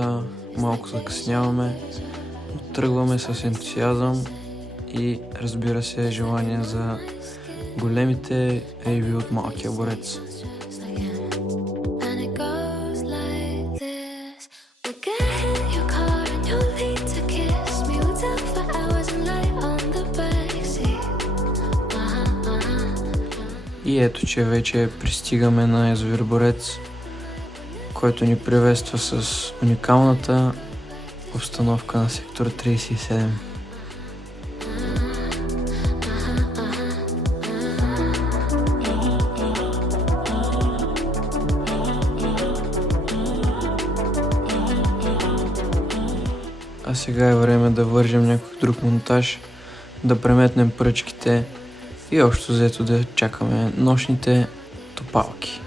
работа, малко закъсняваме, но тръгваме с ентусиазъм и, разбира се, желание за големите ревю от Малкия Борец. И ето, че вече пристигаме на Язовир Борец, който ни приветства с уникалната обстановка на сектор 37. А сега е време да вържем някой друг монтаж, да преметнем пръчките и общо взето да чакаме нощните топалки.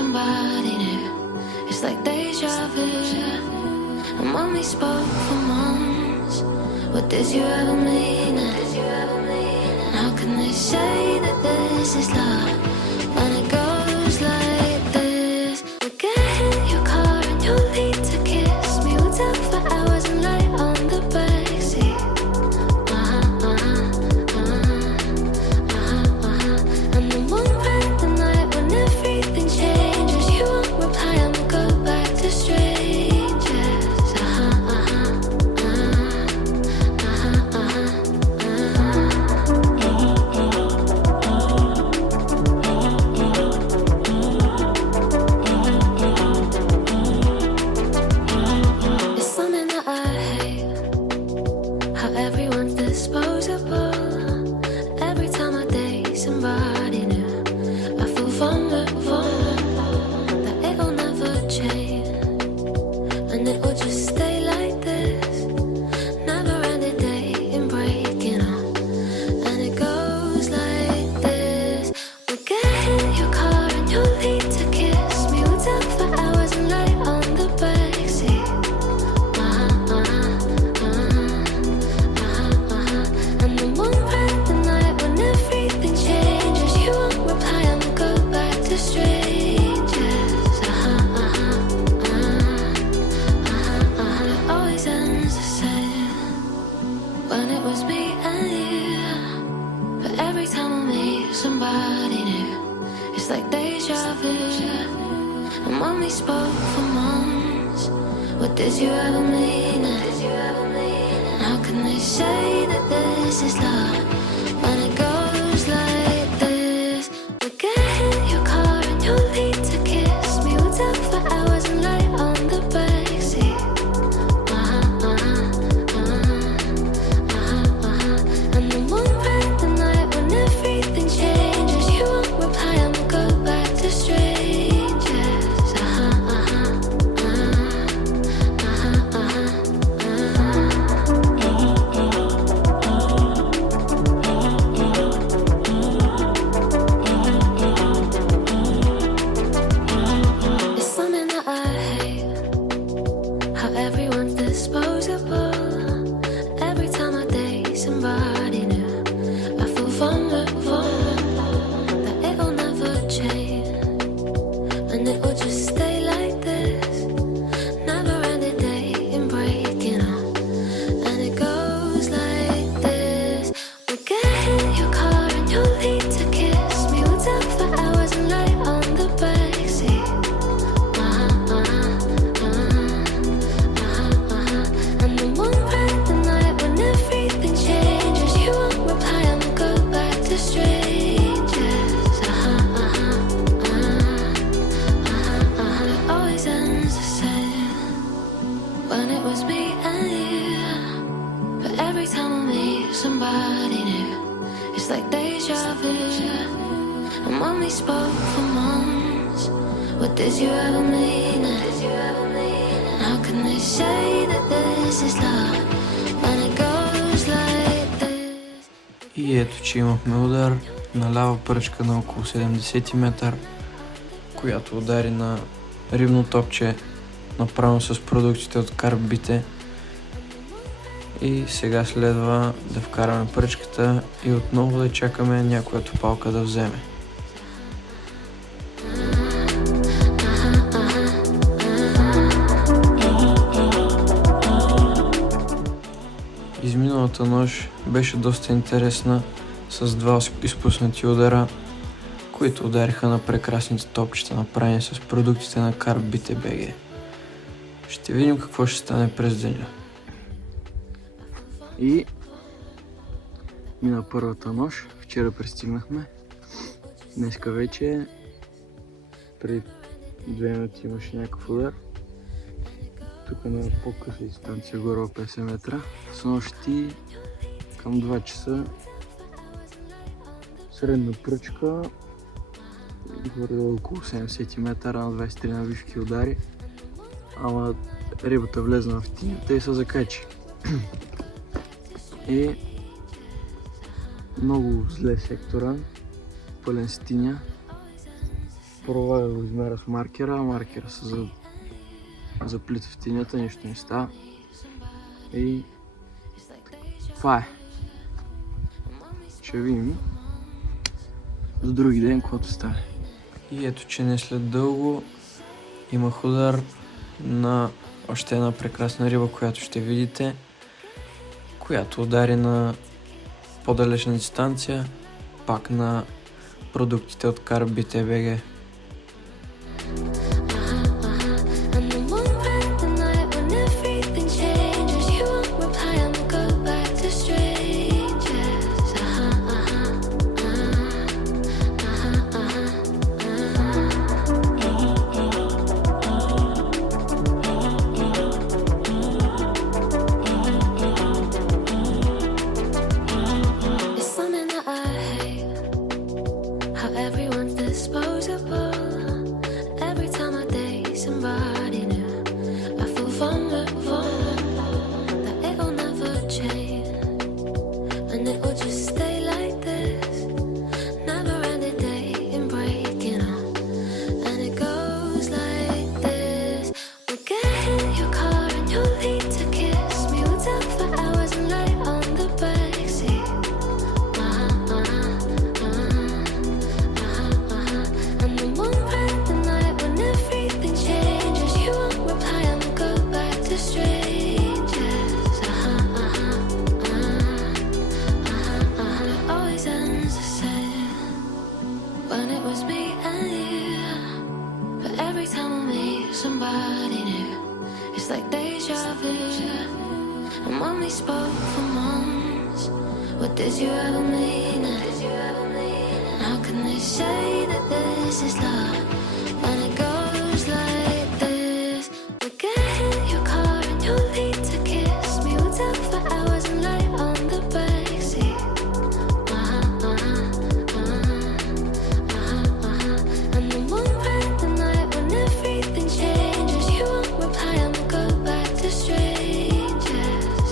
Somebody new, it's like deja vu. And when we spoke for months, what did you ever mean? And how can they say that this is love when it goes like this? We'll get in your car and you'll need to kiss me. We'll talk for hours and lie on the backseat. And then one random night when everything changes, you won't reply and we'll go back to strangers. It's something that I hate, how everyone's disposable. Every time I date somebody new, I feel vulnerable, that it'll never change, and it will just stay like this. Never ending dating, breaking up, and it goes like this. We'll get in your car and you'll need to kiss me. We'll talk for hours and lie on the backseat. And then one random night when everything changes, you won't reply and we'll go back to strangers. It always ends the same when it was me and you. But every time I meet somebody new, it's like deja vu. And when we spoke for months, what did you ever mean? And how can they say that this is love when it goes like this? We'll get in your car and you'll need to kiss me. We'll talk for hours and lie on the backseat. And then one random night when everything changes, you won't reply and we'll go back to strangers. It's something that I hate, how everyone's disposable. Every time I date somebody new, I feel vulnerable, that it'll never change, and it will just stay like this. Never ending dating, breaking up, and it goes like this. We'll get in your car and you'll need to kiss me. We'll talk for hours and lie on the backseat. And then one random night when everything changes, you won't reply and we'll go back to strangers. did you ever mean it? How can they say that this is love when it goes like this? И ето, че имахме удар на лява пръчка на около 70 метър, която удари на рибно топче, направено с продуктите от Carp. И сега следва да вкараме пръчката и отново да чакаме някоя топалка да вземе. Изминалата нощ беше доста интересна с два изпуснати удара, които удариха на прекрасните топчета, направени с продуктите на Carp. Ще видим какво ще стане през деня. И мина първата нощ, вчера пристигнахме, днеска вече преди 2 минути имаше някакъв удар. Тук на по-къса дистанция, горе 50 метра. С нощи към 2 часа средна пръчка, горе около 70 метра на 23 навивки удари, ама рибата влезна в тинята и се закачи. И много зле сектора, пълен с тиня. Пробвах да го измеря с маркера се заплита в тинята, нищо не става. И това е. Ще видим за други ден, каквото стане. И ето, че не след дълго имах удар на още една прекрасна риба, която ще видите, която удари на по-далечна дистанция, пак на продуктите от Carp. somebody new. It's like deja vu. And when we spoke for months, what did you ever mean? How can they say that this is love when it goes like this? We'll get in your car and you'll lead to kiss me. We'll talk for hours and lie on the backseat. And then one random night when everything changes, you won't reply and we'll go back to strangers.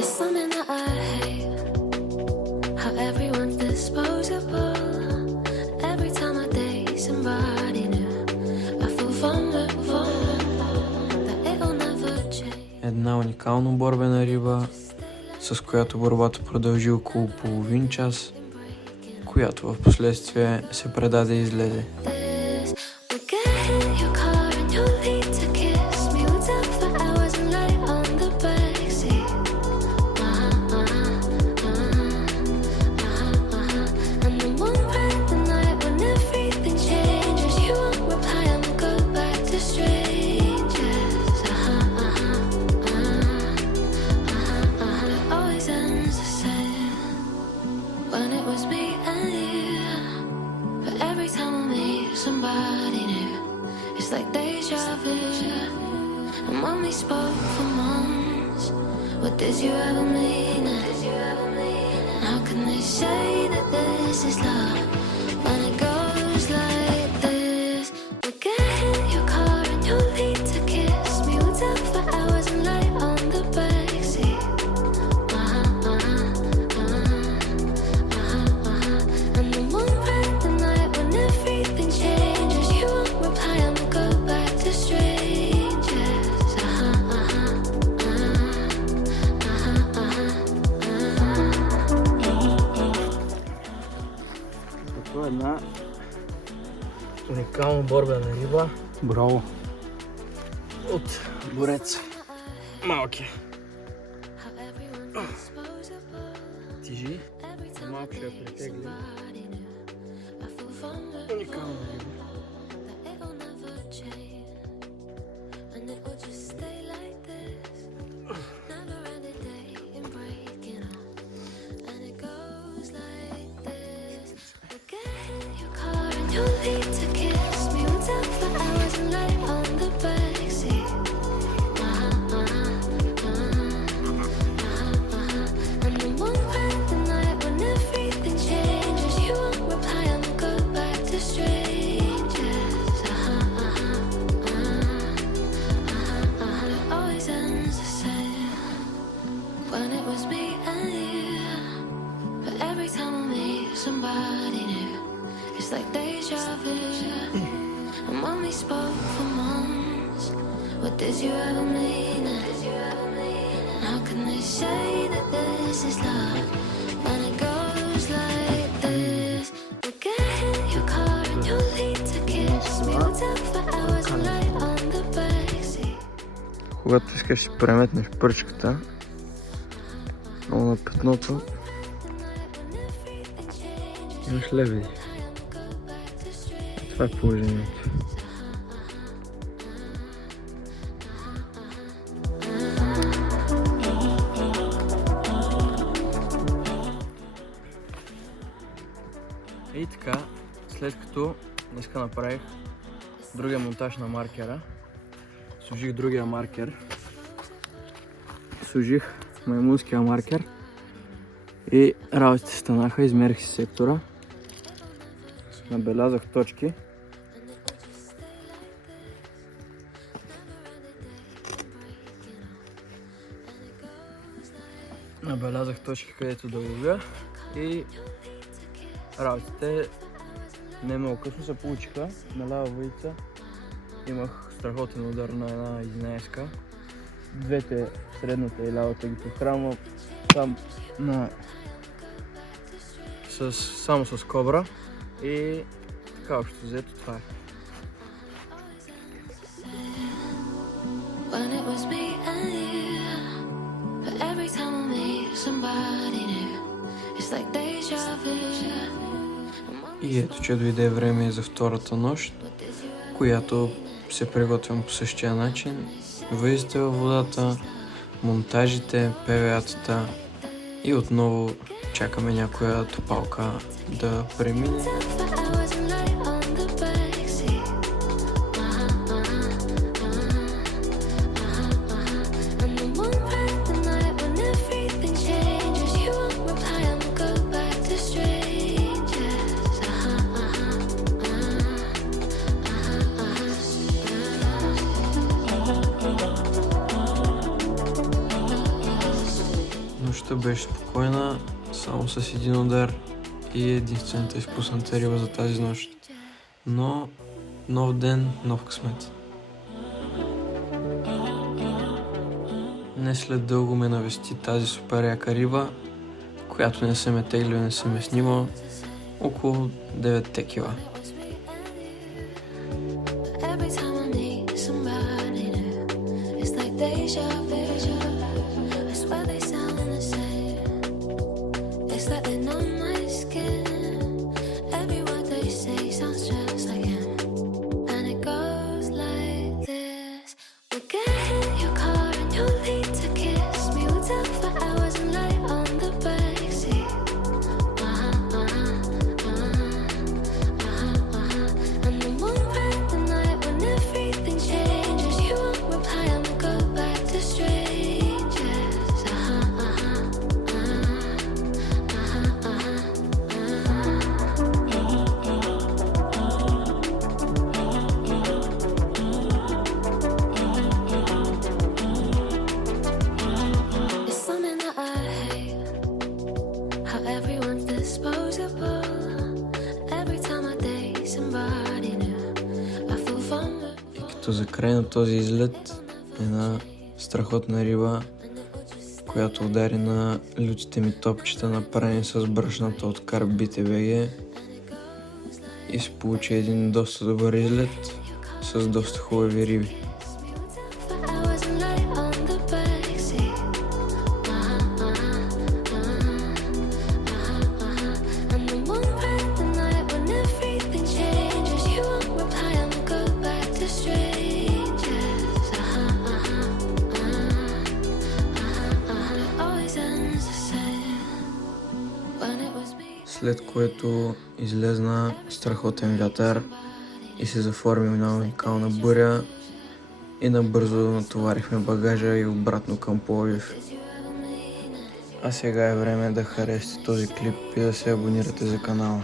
It's something that I hate, how everyone's disposable. Every time I date somebody new, I feel vulnerable, that it'll never change. Една уникално борбена риба, с която борбата продължи около половин час, която в последствие се предаде и излезе. We'll get in your car and you'll lead to kiss me. We'll talk for hours and lie on the backseat. And then one random night when everything changes, you won't reply and we'll go back to strangers. It always ends the same when it was me and you. But every time I meet deja vu. And when we spoke for months, what did you ever mean? How can they say that this is love when it goes like this? We'll get in your car and you'll need to kiss me. We'll talk for hours and lay on the backseat. And then one random night when everything changes, you won't reply and we'll go back to strangers. Това е една уникална борбена риба. Браво! От Борец. Малкия. Тежи. Малко ще я притегли. Уникална риба. You'll need to kiss me. We'll talk for hours and lay on the backseat. And then one random night when everything changes, you won't reply and we'll go back to strangers. It always ends the same when it was me and you. But every time I meet somebody new, it's like deja vu. And when we spoke for months, what did you ever mean? How can they say that this is love when it goes like this? We'll get in your car and you'll need to kiss me. We'll talk for hours and lay on the backseat. Когато искаш да си преметнеш пръчката, много на петното, имаш лебеди. Това е положението. И така, след като днеска направих другия монтаж на маркера, сложих другия маркер, сложих маймунския маркер и работите станаха, измерих си сектора, набелязах точки. Набелязах точки, където да ловя и работите не много късно се получиха. На лява въдица имах страхотен удар на една 11-ка. Двете, средната и лявата ги подхранвам там само с кобра и така общо взето това е. И ето, че дойде време за втората нощ, която се приготвям по същия начин. Въздите във водата, монтажите, ПВА-тата и отново чакаме някоя топалка да премине. Нощта беше спокойна, само с един удар и единствената изпусната риба за тази нощ. Но нов ден, нов късмет. Днес след дълго ме навести тази супер яка риба, която не съм е теглил, не съм е снимал, около 9 кила. And the one random night when everything changed. Като за край на този излет, една страхотна риба, която удари на лютите ми топчета, направени с брашната от Carp BTBG, и се получи един доста добър излет с доста хубави риби. След което излезна страхотен вятър и се заформи една уникална буря и набързо натоварихме багажа и обратно към Пловдив. А сега е време да харесате този клип и да се абонирате за канала.